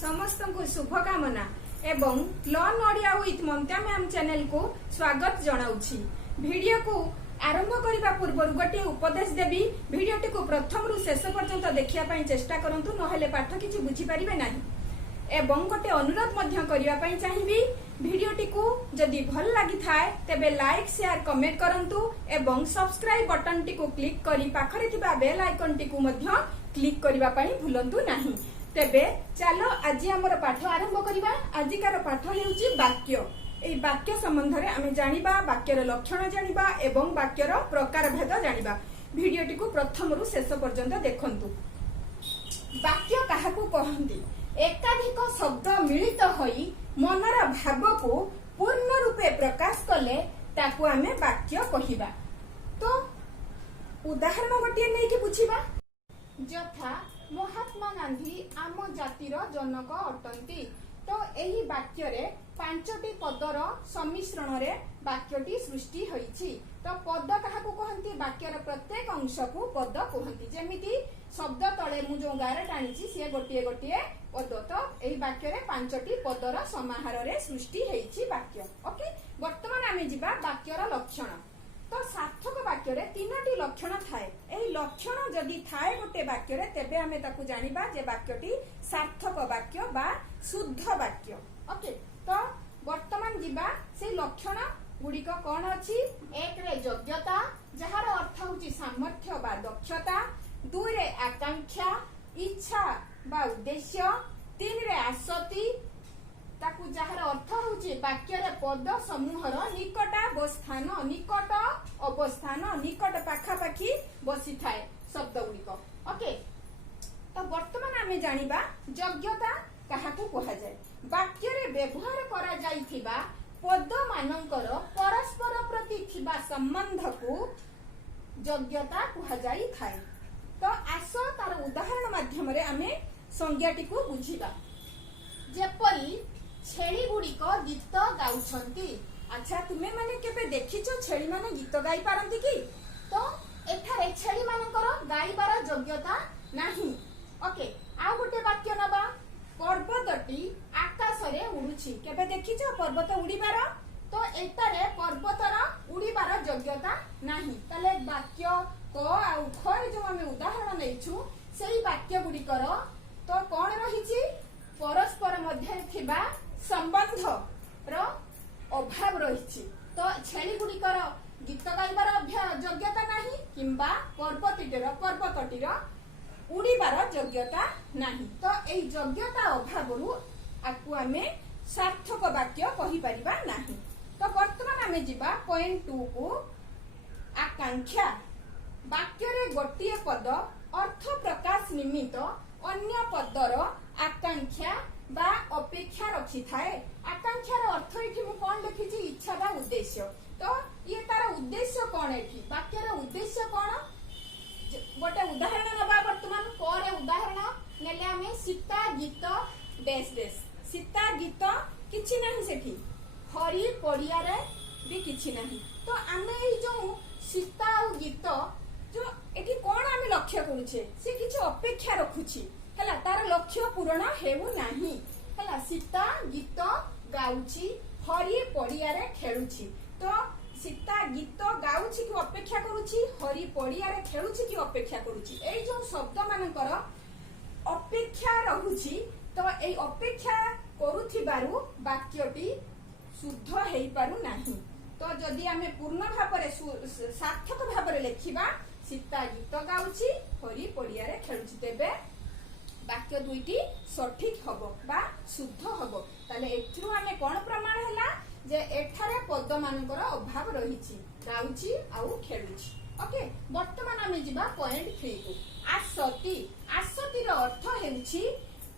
समस्त को शुभकामना एवं learn Odia with Mamata ma'am channel को स्वागत जनाऊछि। वीडियो को आरंभ करने पूर्व गोटे उपदेश देवी वीडियोटी को प्रथम रु शेष पर्यंत देखिया पई चेष्टा करंतु नहेले पाठ किछि बुझी परिबे नाही एवं गोटे अनुरोध मध्य करिया पई चाहिबी वीडियोटी को जदि भल लागि थाए तेबे लाइक शेयर कमेंट करंतु एवं सब्सक्राइब बटन टी को क्लिक करी पाखरे थिबा बेल आइकन टी को मध्य क्लिक करिवा पई भूलंतु नाही। तेबे चलो आज हमर पाठ आरंभ करिबा। आजिकार पाठ हेउची वाक्य। ए वाक्य संबंध रे आमे जानिबा वाक्यर लक्षण जानिबा एवं वाक्यर प्रकार भेद जानिबा। वीडियोटी को प्रथम रु शेष पर्यंत देखंतु। वाक्य काहाकू कहंती? एकाधिक शब्द मिलित होई मनर भाव को पूर्ण रूपे प्रकाश कले ताकू आमे वाक्य कहिबा। तो उदाहरण गोटे नै कि बुझिबा। यथा महात्मा गांधी आम जातिर जनक अटंती। तो एही वाक्य रे पांचटी पदर सम्मिश्रण रे वाक्यटी सृष्टि होईछि। तो पद काहाकू कहंती? वाक्यर प्रत्येक अंश को पद कहंती। जेमिति शब्द तळे मु जो गारे टाणीछि से गोटिए गोटिए पद। तो एही वाक्य रे पांचटी पदर समाहार रे सृष्टि हेइछि वाक्य। ओके, वर्तमान आमे जिबा वाक्यर लक्षण। तो सार्थक वाक्य रे तीनोटी लक्षण थाए। एही लक्षण जदि थाए गोटे वाक्य रे तेबे आमे ताकू जानिबा जे वाक्यटी सार्थक वाक्य बा शुद्ध वाक्य। ओके, तो वर्तमान जिबा से लक्षण गुडी को कोन अछि? एक रे योग्यता जहार अर्थ होची सामर्थ्य बा दक्षता, दुई रे आकांक्षा इच्छा बा उद्देश्य, तीन रे आसक्ति ताकू जहार अर्थ होची वाक्य रे पद समूहर निकटावस्थान, निकट अवस्थान, निकट पाखा पाखी बसी थाए शब्द गुडी को। ओके, तो वर्तमान आमे जानिबा योग्यता काहाकू कहा जाय। वाक्य रे व्यवहार करा जाइथिबा पद मानकर परस्पर प्रति थिबा संबंध को योग्यता कहा जाई थाए। तो आसो तार उदाहरण माध्यम रे आमे संज्ञाटी को बुझिबा। जेपरी छेली गुडी को गीत गाउछंती। अच्छा, तुमे माने केबे देखिछो छेली माने गीत गाई पारंती की? तो एठारे छेली मानकर गाइबार योग्यता नाही। ओके, आ गोटे वाक्य नबा। पर्वतटी आकाश रे उडुछि। केबे देखिछो पर्वत उडीबार? तो एटारे पर्वतर उडीबार योग्यता नाही। तले वाक्य क आ ख रे जो हम उदाहरण लेछु सेही वाक्य गुडीकर तो कोन रहिछि? परस्पर मध्य थिबा संबंध रो अभाव रहिछि। तो छेली गुडीकर गीत गाइबार योग्यता नाही किंबा पर्वतटीर उडीबार योग्यता नाही। तो एई योग्यता अभावरु आकु आमे सार्थक वाक्य कहि परिबा नाही। तो वर्तमान आमे जिबा पॉइंट 2 को। आकांक्षा वाक्य रे गोटिए पद अर्थ प्रकाश निमित्त अन्य पदर आकांक्षा बा अपेक्षा रखी थाए। आकांक्षार अर्थ एठी मु कोन लिखिछि? इच्छा बा उद्देश्य। तो ये तार उद्देश्य कोन एठी? वाक्यर उद्देश्य कोन? गोटे उदाहरण नबा। वर्तमान कोरे उदाहरण नेले आमे सीता गीत डैश डैश। सीता गीत किछि नाही सेठी, हरी पडिया रे भी किछि नाही। तो आमे ए जो सीता और गीत जो एठी कोन आमे लक्ष्य करूछे? से किछि अपेक्षा रखुछि हला, तार लक्ष्य पूर्ण हेउ नाही हला। सीता गीत गाउछि, हरी पडिया रे खेलुछि। तो सीता गीत गाउछि कि अपेक्षा करूछि? हरी पडिया रे खेलुछि कि अपेक्षा करूछि? एई जो शब्द मानकर अपेक्षा रहुछि। तो एई अपेक्षा करूथिबारु वाक्यटी शुद्ध हेइ पारु नाही। तो जदि आमे पूर्ण भाबरे सार्थक भाबरे लेखिबा सीता गीत गाउछि, हरी पडिया रे खेलुछि, तेबे वाक्य दुईटी सठिक हबो बा शुद्ध हबो। ताले एथरु आमे कोन प्रमाण हैला जे एठारे पद मानकर अभाव रहिछि, गाउछि आउ खेलुछि। ओके, वर्तमान आमे जिबा पॉइंट 3 को। आसक्ति। आसक्ति रो अर्थ हेउछि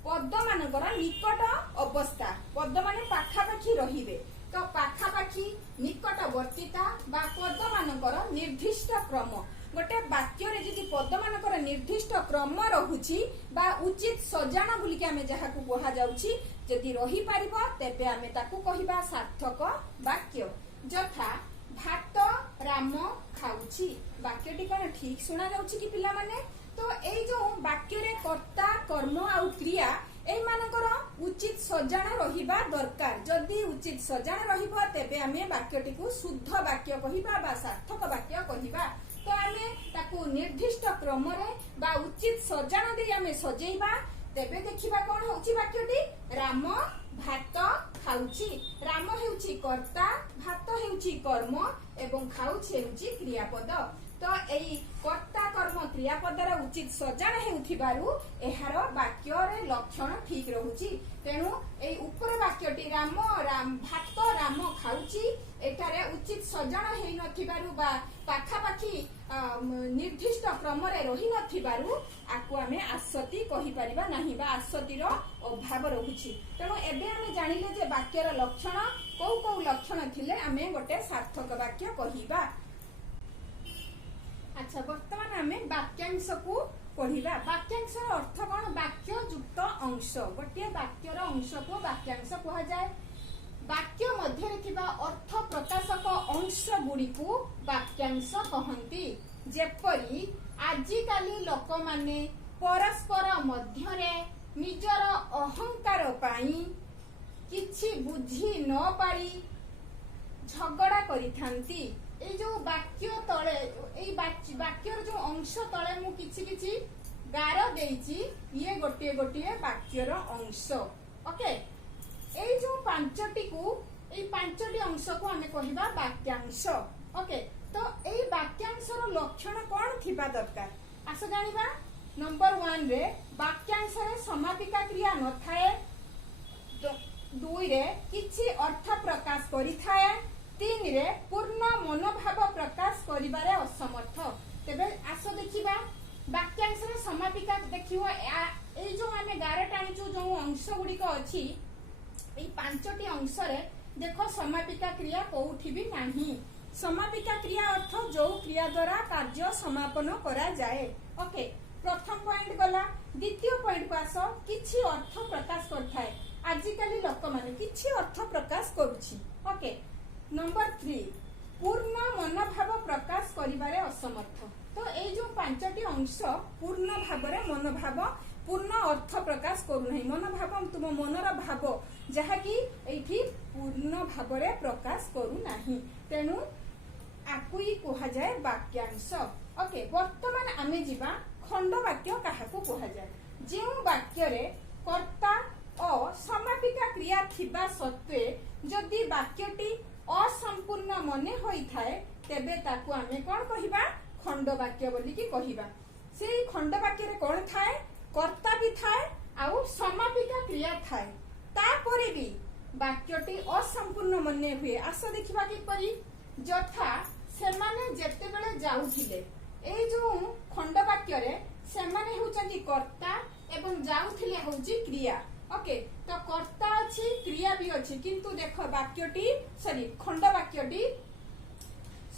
पद मानकर निकट अवस्था। पद माने पाखा पाखी रहिबे। तो पाखा पाखी निकटवर्तीता बा पद मानकर निर्दिष्ट क्रम। गोटे वाक्य रे जदि पद मानकर निर्दिष्ट क्रम रहुछि बा उचित सजाना बोली के आमे जहाकू कहा जाउछि जदि रही पारिबो तेबे आमे ताकू कहिबा सार्थक वाक्य। जथा भात राम खाउछि। वाक्यटी कोन ठीक सुना जाउछि कि पिला माने? तो एई जो वाक्य रे कर्ता कर्म आ क्रिया एई मानकर सजाण रहिबा दरकार। जदि उचित सजाण रहिबो तेबे आमे वाक्यटी को शुद्ध वाक्य कहिबा बा सार्थक वाक्य कहिबा। तो आमे ताकू निर्दिष्ट क्रम रे बा उचित सजाण दे आमे सजेइबा। तेबे देखिबा कोन होउची वाक्यटी राम भात खाउची। राम हेउची कर्ता, भात हेउची कर्म एवं खाउची हेउची क्रियापद। तो एई कर्ता कर्म क्रियापदर उचित सजाण हेउथिबारु एहार वाक्यर लक्षण ठीक रहुची। तेणु एई ऊपर वाक्यटी राम राम भात राम खाउची एटारे उचित सजाण हेइ नथिबारु बा पाखापाखी निर्दिष्ट क्रम रे रही नथिबारु आकु आमे आसति कहि परिबा नाही बा आसतिर अभाव रहुची। तेणु एबे आमे जानिले जे वाक्यर लक्षण कोउ कोउ लक्षण थिले आमे गोटे सार्थक वाक्य कहिबा। अच्छा वर्तमान आमे वाक्यांश को पढ़िबा। वाक्यांश अर्थ कोन वाक्य युक्त अंश। गोटे वाक्यर अंश को वाक्यांश कहा जाए। वाक्य मध्य थिबा अर्थ प्रकाशक अंश गुडी को वाक्यांश कहंती। जेपरि आजि काली लोक माने परस्पर मध्य रे निजर अहंकार पाई किछि बुझी न पारी झगड़ा करिथांती। ए जो वाक्य तळे ए वाक्यर जो अंश तळे मु किछि किछि गार देइछि ये गोटे गोटे वाक्यर अंश। ओके ए जो पांचटी को ए पांचटी अंश को हमें कहिबा वाक्यांश। ओके तो ए वाक्यांशर लक्षण कोन थिबा दरकार आस जानिबा। नंबर 1 रे वाक्यांश रे समापिका क्रिया न थाए। 2 रे किछि अर्थ प्रकाश करि थाए। 3 रे पूर्ण मनोभाव प्रकाश करिबारे असमर्थ। तेबे आस देखिबा वाक्यांश रे समापिका देखिबो ए जो आमे गारे टाणीचु जो अंश गुडी को अछि ए पांचटी अंश रे देखो समापिका क्रिया कोउठी भी नाही। समापिका क्रिया अर्थ जो क्रिया द्वारा कार्य समापन करा जाए। ओके प्रथम पॉइंट गला। द्वितीय पॉइंट को आस किछि अर्थ प्रकाश करथाय। आजिकाली लोक माने किछि अर्थ प्रकाश करूछि। ओके नंबर 3 पूर्ण मनोभाव प्रकाश करिबारे असमर्थ। तो ए जो पांचटी अंश पूर्ण भाबरे मनोभाव पूर्ण अर्थ प्रकाश करू नहीं। मनोभाव तुम मनर भाव जहा कि एठी पूर्ण भाबरे प्रकाश करू नाही। तेनु आकुई कहा जाए वाक्यांश। ओके वर्तमान आमे जिबा खंड वाक्य काहाकू कहा जाए। जेउ वाक्य रे कर्ता और समापिका क्रिया थिबा सत्वे जदि वाक्यटी असंपूर्ण मने होई थाए तेबे ताकू आमे कोन कहिबा खंड वाक्य बोली की कहिबा। सेई खंड वाक्य रे कोन थाए कर्ता भी थाए आउ समापिका क्रिया थाए। तापरे भी वाक्यटी असंपूर्ण मने हुए। आस देखिबा कि परी जथा सेमाने जेते बेले जाउथिले ए जो खंड वाक्य रे सेमाने होचंती कर्ता एवं जाउथिले होची क्रिया। ओके तो कर्ता अछि क्रिया भी अछि किंतु देखो वाक्यटी सॉरी खंड वाक्यटी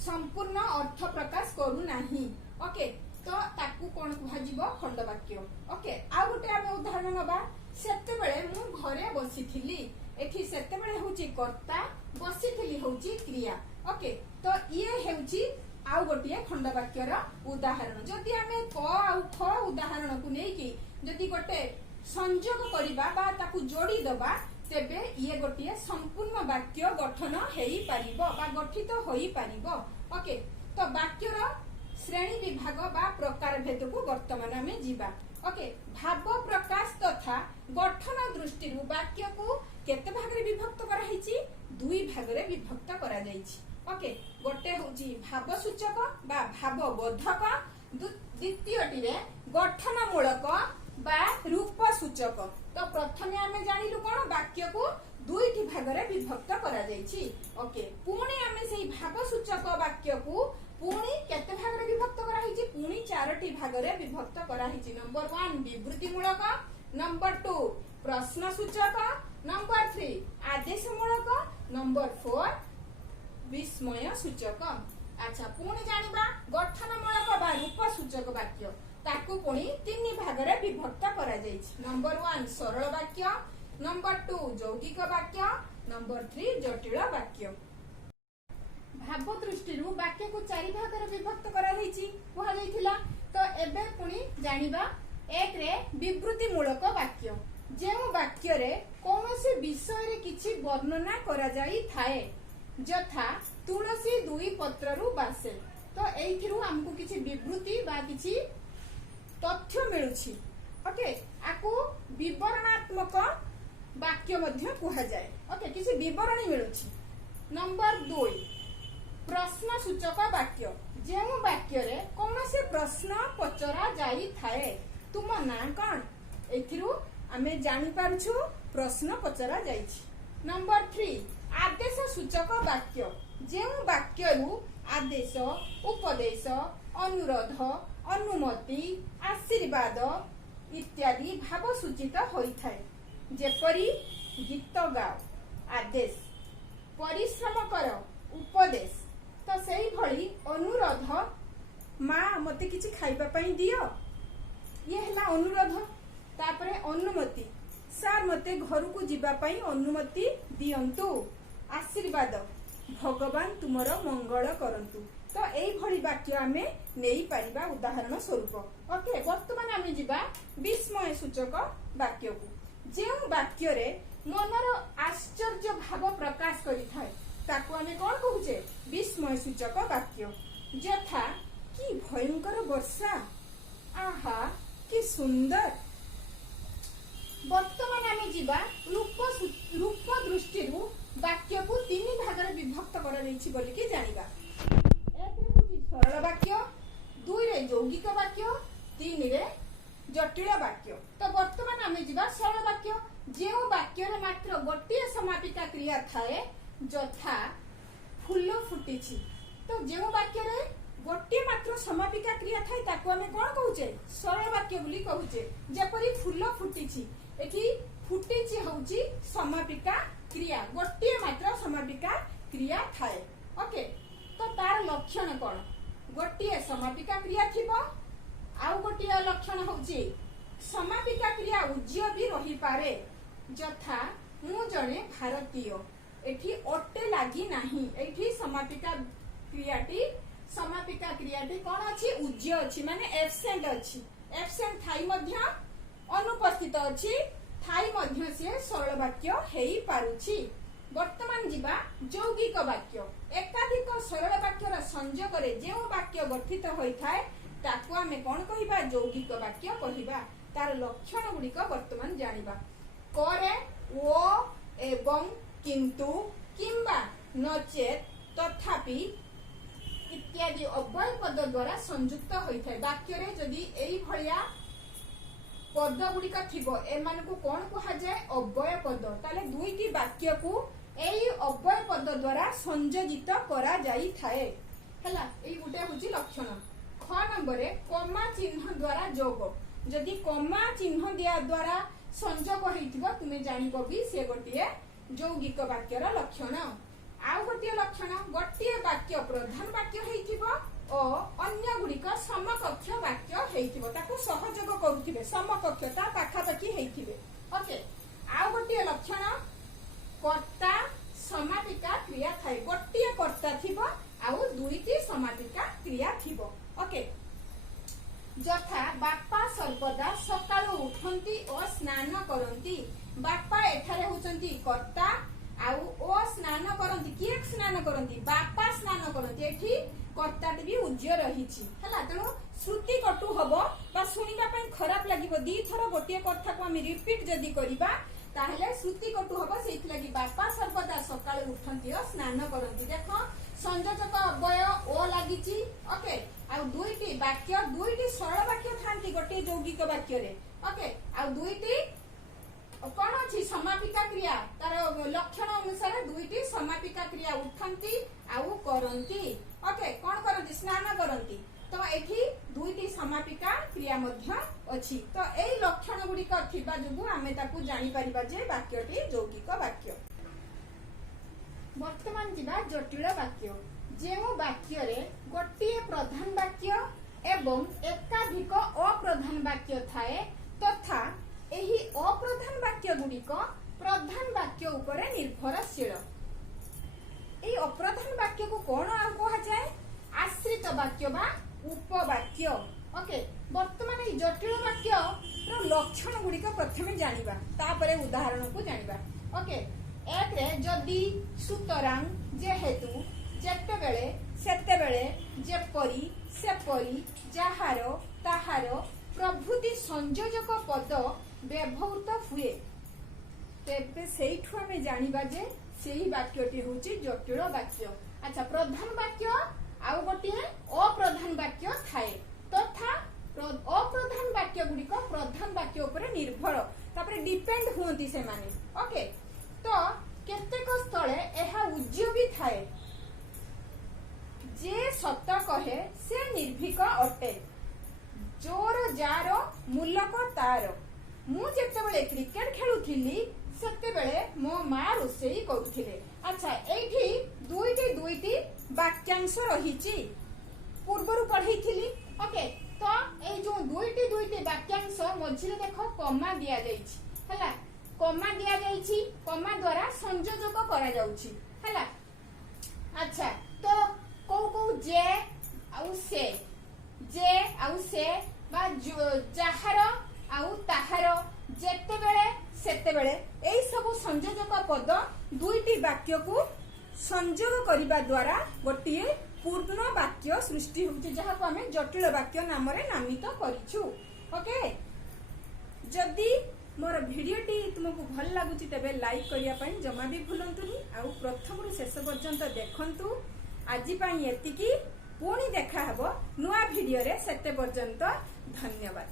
संपूर्ण अर्थ प्रकाश करू नाही। ओके तो ताकू कोन कहजिबो खंड वाक्य। ओके आ गुटे आमे उदाहरण नबा। सेते बेले मु घरे बसिथिली एठी सेते बेले होची कर्ता बसिथिली होची क्रिया। ओके तो ये हेउची आउ गोटे खंड वाक्यर उदाहरण। जदि आमे क आउ ख उदाहरण को नै कि जदि गोटे संयोग करिबा बा ताकू जोड़ी दबा तेबे ये गोटे संपूर्ण वाक्य गठन हेई पारिबो बा गठित होई पारिबो। ओके तो वाक्यर श्रेणी विभाग बा प्रकार भेद को वर्तमान में जीवा। ओके भाव प्रकाश तथा गठन दृष्टि वाक्य को केते भाग रे विभक्त करा हिची 2 भाग रे विभक्त करा जाईची। ओके गोटे होची भाव सूचक बा भाव बोधक द्वितीयटी रे गठन मूलक बा रूप सूचक। तो प्रथमे आमे जानिलु कोन वाक्य को 2टी भाग रे विभक्त करा जाईची। ओके पुणी आमे सेही भाव सूचक वाक्य को पुणी केते भाग रे विभक्त करा हिची पुणी 4टी भाग रे विभक्त करा हिची। नंबर 1 विवृत्ति मूलक, नंबर 2 प्रश्न सूचक, नंबर 3 आदेश मूलक, नंबर 4 विस्मय सूचक। अच्छा पुणी जानिबा गठन मूलक बा रूप सूचक वाक्य ताकू पुणी 3 भाग रे विभक्त करा जाईची। नंबर 1 सरल वाक्य, नंबर 2 यौगिक वाक्य, नंबर 3 जटिल वाक्य। भाव दृष्टि वाक्य को 4 भाग रे विभक्त करा जाईची कहा जाईथिला। तो एबे पुणी जानिबा 1 रे विवृत्ति मूलक वाक्य, ଯେଉଁ ବାକ୍ୟରେ କୌଣସି ବିଷୟରେ କିଛି ବର୍ଣ୍ଣନା କରାଯାଇ ଥାଏ ଯଥା ତୁଳସୀ ଦୁଇ ପତ୍ରରୁ ବାସେ। ତ ଏଇଥିରୁ ଆମକୁ କିଛି ବିବୃତି ବା କିଛି ତଥ୍ୟ ମିଳୁଛି। ଓକେ, ଆକୁ ବିବରଣାତ୍ମକ ବାକ୍ୟ ମଧ୍ୟ କୁହାଯାଏ। ଓକେ, କିଛି ବିବରଣୀ ମିଳୁଛି। नंबर 2 प्रश्नसूचक वाक्य ଯେଉଁ ବାକ୍ୟରେ କୌଣସି ପ୍ରଶ୍ନ ପଚରା ଯାଇଥାଏ। ତୁମ ନାଁ କଣ? ଏଥିରୁ ଆମେ ଜାଣି ପାରୁଛୁ ପ୍ରଶ୍ନ ପଚରା ଯାଇଛି। नंबर 3 आदेश सूचक वाक्य ଯେଉଁ ବାକ୍ୟରୁ आदेश उपदेश अनुरोध अनुमति आशीर्वाद इत्यादि भाव सूचित होइଥାଏ। जेपरी गीत गाओ आदेश, परिश्रम कर उपदेश। तो सेही भली अनुरोध माँ मते किछि खाइबा पई दियो ये हला अनुरोध। तापरे अनुमति सार मते घर को जीवा पई अनुमति दियंतु। आशीर्वाद भगवान तुमर मंगल करंतु। तो एई भली वाक्य आमे नेई परिबा उदाहरण स्वरूप। ओके, वर्तमान आमे जीवा विस्मय सूचक वाक्य को जेउ वाक्य रे मनर आश्चर्य भाव प्रकाश करि थाए ताको आमे कोन कहूचे विस्मय सूचक वाक्य। यथा कि भयंकर वर्षा, आहा कि सुंदर। वर्तमान आमे जीवा रूप दृष्टि वाक्य को तीन भाग रे विभक्त करा दैछि बोली कि जानिबा। एक रे होछि सरल वाक्य, दुई रे यौगिक वाक्य, तीन रे जटिल वाक्य। तो वर्तमान आमे जीवा सरल वाक्य जेउ वाक्य रे मात्र गोटिए समापिका क्रिया थाए यथा फूल फुटिछि। तो जेउ वाक्य रे गोटिए मात्र समापिका क्रिया थाए ताको आमे कोन कहूचे सरल वाक्य बोली कहूचे। जेपरि फूल फुटिछि, एठी फुटिछि होउची समापिका क्रिया, गोटिए मात्र समापिका क्रिया थाए। ओके, तो तार लक्षण कोन? गोटिए समापिका क्रिया थिबो, आउ गोटिए लक्षण होउची समापिका क्रिया उज्य भी रही पारे। यथा मु जने भारतीय, एठी ओटे लागि नाही, एठी समापिका क्रियाटी कोन अछि उज्य अछि, माने एब्सेंट अछि। एब्सेंट थाई मध्य अनुपस्थित अछि, थाई मध्य से सरल वाक्य हेई पारुछि। वर्तमान जीवा यौगिक वाक्य एकाधिक सरल वाक्यर संयोग रे जेउ वाक्य गठित होई थाए ताको आमे कोन कहिबा यौगिक वाक्य कहिबा। तार लक्षण गुड़िक वर्तमान जानिबा। करे ओ एवं किंतु किंबा नचेत तथापि इत्यादि अव्यय पद द्वारा संयुक्त होइଥାଏ। वाक्य रे जदी एई भलिया पद गुड़िक थिबो एमान को कोन कहा जाय अव्यय पद। ताले दुईटी वाक्य को एई अव्यय पद द्वारा संयोजित करा जाई थाए। हला एई गुटे होची लक्षण। ख नंबर रे कमा चिन्ह द्वारा जोग जदि कमा चिन्ह दिया द्वारा संयोग होइथिबो तुमे जानिबो भी से गोटिए यौगिक वाक्यर लक्षण। आउ गोटिए लक्षण गोटिए वाक्य प्रधान वाक्य हेइथिबो और अन्य गुड़िक समकक्ष वाक्य हेइथिबो, ताको सहयोग करूथिबे, समकक्षता पाखापाखी हेइथिबे। ओके, आउ गोटिए लक्षण कर्ता समापिका क्रिया थाए, गोटिए कर्ता थिबो आउ दुईटी समापिका क्रिया थिबो। ओके, यथा बापा सर्वदा सकाळु उठंती और स्नान करंती। बापा एठारे होचंती कर्ता आउ ओ स्नान करंती। किए स्नान करंती? बापा स्नान करंती। एठी कर्ताटी भी उज्य रहिछि। हला तेनु श्रुति कटु हबो बा सुनिबा पई खराब लागिबो। दी थरो गोटिए कथा को हम रिपीट जदी करिबा ताहले श्रुति कटु हबो। सेइथि लागि बापा सर्वदा सकाळु उठंती और स्नान करंती। देखो संयोजक अव्यय ओ लागिछि। ओके, आ दुईटी वाक्य दुईटी सरल वाक्य थांती गोटे यौगिक वाक्य रे। ओके, आ दुईटी कोन अछि समापिका क्रिया। तार लक्षण अनुसार दुईटी समापिका क्रिया उठंती आउ करंती। ओके, कोन करंती? स्नान करंती। तो एठी दुईटी समापिका क्रिया मध्य अछि। तो एई लक्षण गुडी का थिबा जुगु आमे ताकू जानि परिबा जे वाक्यटी यौगिक वाक्य। वर्तमान जिबा जटिल वाक्य जेउ वाक्य रे गोटिए प्रधान वाक्य एवं एकाधिक अप्रधान वाक्य थाए तथा एही अप्रधान वाक्य गुड़िक प्रधान वाक्य उपरे निर्भरशील। एही अप्रधान वाक्य को कोन कहा जाए? आश्रित वाक्य बा उपवाक्य। ओके, वर्तमान एही जटिल वाक्य लक्षण गुड़िक प्रथमे जानिबा तापरे उदाहरण को जानिबा। ओके, एक रे जदि सुतरां जेहेतु जेतेबेले सेतेबेले जेपरी सेपरी जहार ताहार प्रभृति संयोजक पद व्यवहृत हुए तेबे सेठु आमे जानिबा जे सेही वाक्यटी होची जटिल वाक्य। अच्छा, प्रधान वाक्य आउ गोटिए अप्रधान वाक्य थाए तथा अप्रधान वाक्य गुड़िक प्रधान वाक्य उपरे निर्भर तापरे डिपेंड हुंती से माने। ओके, तो केतेक स्थले एहा उज्य भी थाए जे सत कहे से निर्भीक अटे जोर जार मूलक तार। मु जेतेबेले क्रिकेट खेलुथिली सेतेबेले मो मां रोषेई करुथिले। अच्छा, एठी दुईटी वाक्यांश रहिची पूर्वरु पढैथिली। ओके, तो ए जो दुईटी वाक्यांश मझिले देखो कमा दिया जाईची हला, कमा दिया जाईची, कमा द्वारा संयोजक करा जाउची हला। अच्छा, तो को जे आउ से बा जहार आउ ताहार जेतेबेले सेतेबेले एई सब संयोजक पद दुईटी वाक्य को संयोग करिबा द्वारा गोटिए पूर्ण वाक्य सृष्टि होउची जहा को हमें जटिल वाक्य नाम रे नामित करिछु। ओके, जदि मोर भिडियोटी तुमको भल लागुची तबे लाइक करिया पई जमा भी भूलंतुनी आउ प्रथम रु शेष पर्यंत देखंतु। आजि पई एतिकी पुणी देखा हबो नुआ भिडियो रे, सेते पर्यंत धन्यवाद।